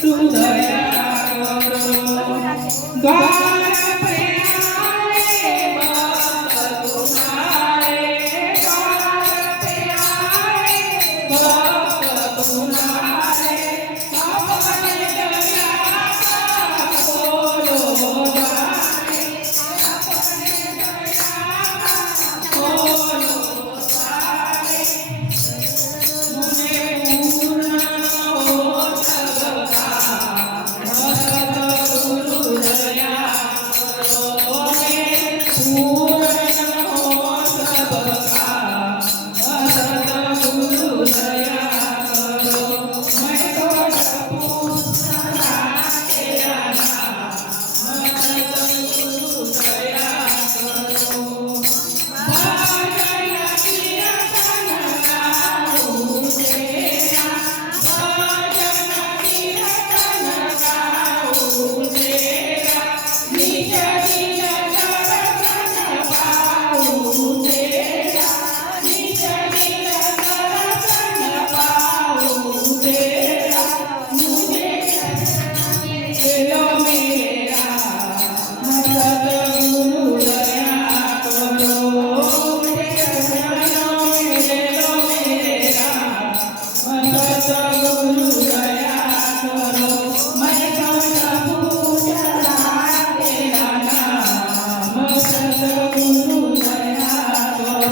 तू दया करो द्वार पे आए भक्त तुम्हारे द्वार पे आए भक्त तुम्हारे अपने दया का खोलो द्वारे अपने दया का खोलो द्वारे मुझे पूर्ण हो सबका भक्त गुरु दया करो पूर्ण हो सबका भक्त गुरु दया करो मैं तो जपू सदा तेरा नाम भक्त गुरु दया करो भजन कीर्तन गाऊं तेरा भजन कीर्तन गाऊं तेरा निज दिल दर्शन पाऊं तेरा निज दिल दर्शन पाऊं तेरा मुझे ले लो मेरा भक्त गुरु दया करो मुझे चरणों में ले लो मेरा भक्त गुरु दया करो मैं कब पूजना तेरा नाम भक्त गुरु दया करो